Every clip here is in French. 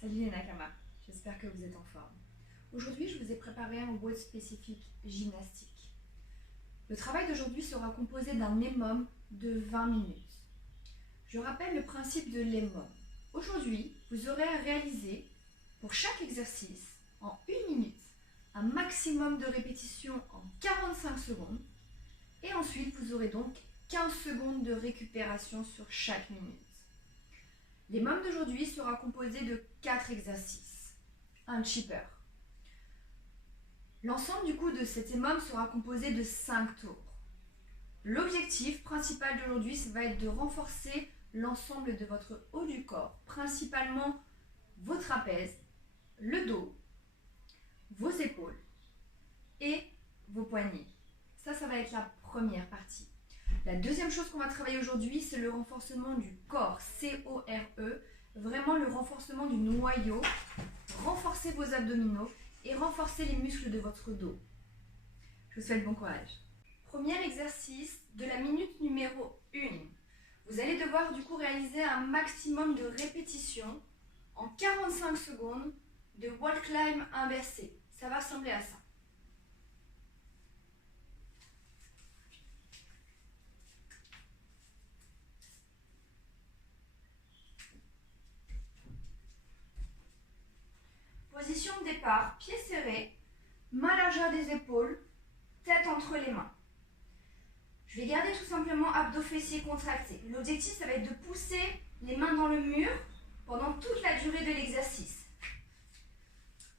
Salut les Nakama, j'espère que vous êtes en forme. Aujourd'hui, je vous ai préparé un WOD spécifique gymnastique. Le travail d'aujourd'hui sera composé d'un EMOM de 20 minutes. Je rappelle le principe de l'EMOM. Aujourd'hui, vous aurez à réaliser pour chaque exercice, en 1 minute, un maximum de répétitions en 45 secondes. Et ensuite, vous aurez donc 15 secondes de récupération sur chaque minute. L'EMOM d'aujourd'hui sera composé de 4 exercices. Un chipper. L'ensemble du coup de cet EMOM sera composé de 5 tours. L'objectif principal d'aujourd'hui, ça va être de renforcer l'ensemble de votre haut du corps, principalement vos trapèzes, le dos, vos épaules et vos poignets. Ça va être la première partie. La deuxième chose qu'on va travailler aujourd'hui, c'est le renforcement du corps, C-O-R-E, vraiment le renforcement du noyau, renforcer vos abdominaux et renforcer les muscles de votre dos. Je vous souhaite bon courage. Premier exercice de la minute numéro 1. Vous allez devoir du coup réaliser un maximum de répétitions en 45 secondes de wall climb inversé. Ça va ressembler à ça. Position de départ, pieds serrés, main largeur des épaules, tête entre les mains. Je vais garder tout simplement abdos fessiers contractés. L'objectif, ça va être de pousser les mains dans le mur pendant toute la durée de l'exercice.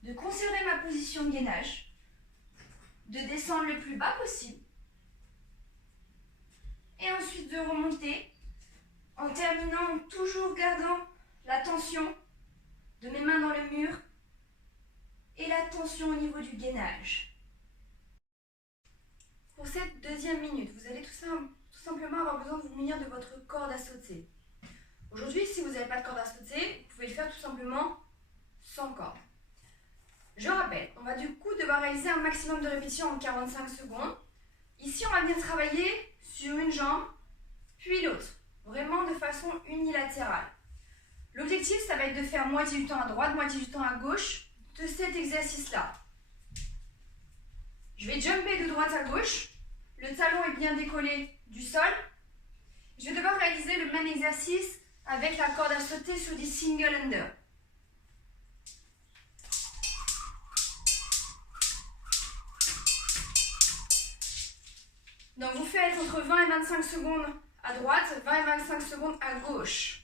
De conserver ma position de gainage, de descendre le plus bas possible et ensuite de remonter en terminant, toujours gardant la tension de mes mains dans le mur et la tension au niveau du gainage. Pour cette deuxième minute, vous allez tout simplement avoir besoin de vous munir de votre corde à sauter. Aujourd'hui, si vous n'avez pas de corde à sauter, vous pouvez le faire tout simplement sans corde. Je rappelle, on va du coup devoir réaliser un maximum de répétitions en 45 secondes. Ici, on va venir travailler sur une jambe, puis l'autre, vraiment de façon unilatérale. L'objectif, ça va être de faire moitié du temps à droite, moitié du temps à gauche de cet exercice-là. Je vais jumper de droite à gauche. Le talon est bien décollé du sol. Je vais devoir réaliser le même exercice avec la corde à sauter sur des single under. Donc vous faites entre 20 et 25 secondes à droite, 20 et 25 secondes à gauche.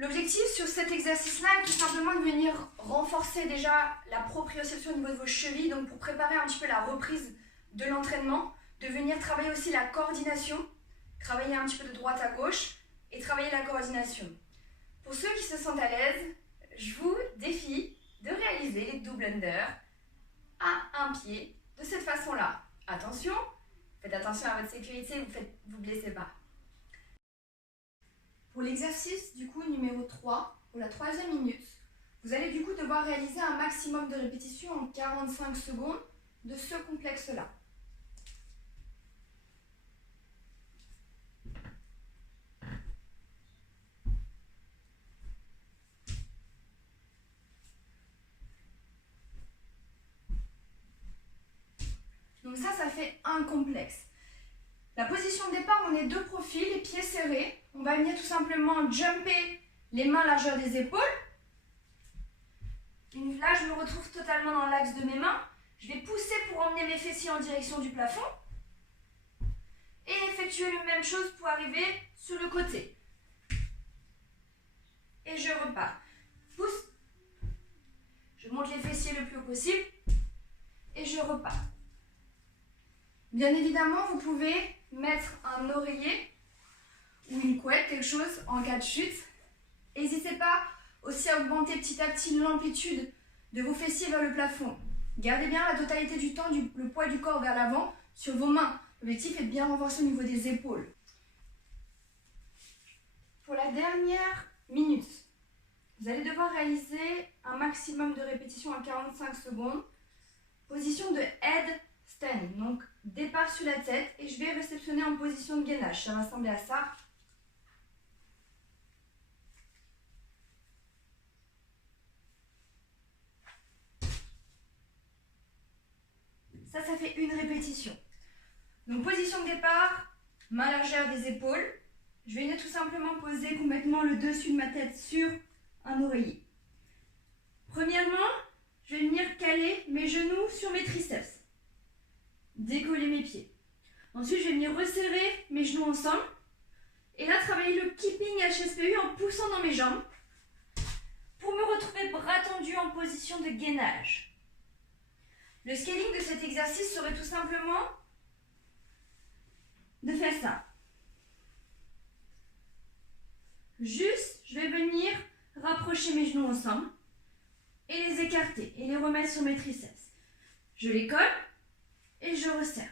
L'objectif sur cet exercice-là est tout simplement de venir renforcer déjà la proprioception au niveau de vos chevilles, donc pour préparer un petit peu la reprise de l'entraînement, de venir travailler aussi la coordination, travailler un petit peu de droite à gauche et travailler la coordination. Pour ceux qui se sentent à l'aise, je vous défie de réaliser les double under à un pied de cette façon-là. Attention, faites attention à votre sécurité, vous blessez pas. Pour l'exercice du coup numéro 3, pour la troisième minute, vous allez du coup devoir réaliser un maximum de répétitions en 45 secondes de ce complexe-là. Donc ça fait un complexe. La position de départ, on est deux profils, les pieds serrés. On va venir tout simplement jumper les mains largeur des épaules. Là, je me retrouve totalement dans l'axe de mes mains. Je vais pousser pour emmener mes fessiers en direction du plafond. Et effectuer la même chose pour arriver sur le côté. Et je repars. Pousse. Je monte les fessiers le plus haut possible. Et je repars. Bien évidemment, vous pouvez mettre un oreiller ou une couette, quelque chose en cas de chute. N'hésitez pas aussi à augmenter petit à petit l'amplitude de vos fessiers vers le plafond. Gardez bien la totalité du temps le poids du corps vers l'avant sur vos mains. L'objectif est de bien renforcer au niveau des épaules. Pour la dernière minute, vous allez devoir réaliser un maximum de répétitions en 45 secondes. Position de head stand, donc départ sur la tête et je vais réceptionner en position de gainage. Ça va ressembler à ça. Ça fait une répétition. Donc position de départ, main largeur des épaules. Je vais venir tout simplement poser complètement le dessus de ma tête sur un oreiller. Premièrement, je vais venir caler mes genoux sur mes triceps. Décoller mes pieds. Ensuite, je vais venir resserrer mes genoux ensemble. Et là, travailler le keeping HSPU en poussant dans mes jambes pour me retrouver bras tendus en position de gainage. Le scaling de cet exercice serait tout simplement de faire ça. Juste, je vais venir rapprocher mes genoux ensemble et les écarter et les remettre sur mes triceps. Je les colle et je resserre.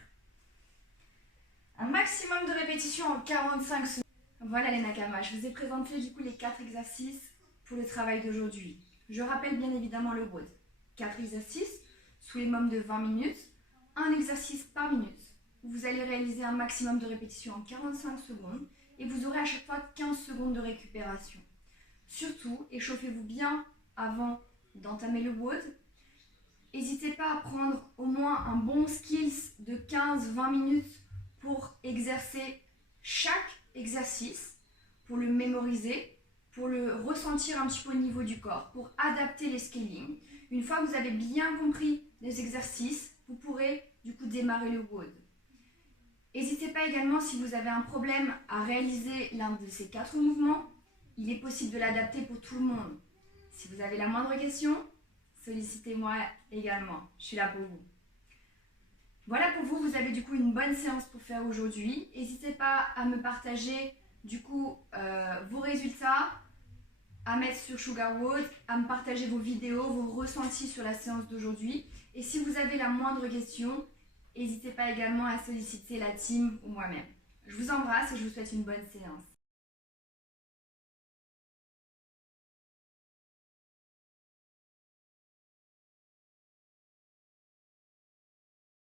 Un maximum de répétitions en 45 secondes. Voilà les Nakamas, je vous ai présenté du coup les 4 exercices pour le travail d'aujourd'hui. Je rappelle bien évidemment le WOD. 4 exercices sous les mômes de 20 minutes, un exercice par minute. Vous allez réaliser un maximum de répétitions en 45 secondes et vous aurez à chaque fois 15 secondes de récupération. Surtout, échauffez-vous bien avant d'entamer le WOD. N'hésitez pas à prendre au moins un bon skills de 15-20 minutes pour exercer chaque exercice, pour le mémoriser, pour le ressentir un petit peu au niveau du corps, pour adapter les scalings. Une fois que vous avez bien compris les exercices, vous pourrez du coup démarrer le WOD. N'hésitez pas également, si vous avez un problème à réaliser l'un de ces 4 mouvements, il est possible de l'adapter pour tout le monde. Si vous avez la moindre question, sollicitez-moi également, je suis là pour vous. Voilà pour vous, vous avez du coup une bonne séance pour faire aujourd'hui. N'hésitez pas à me partager du coup vos résultats, à mettre sur Sugar WOD, à me partager vos vidéos, vos ressentis sur la séance d'aujourd'hui. Et si vous avez la moindre question, n'hésitez pas également à solliciter la team ou moi-même. Je vous embrasse et je vous souhaite une bonne séance.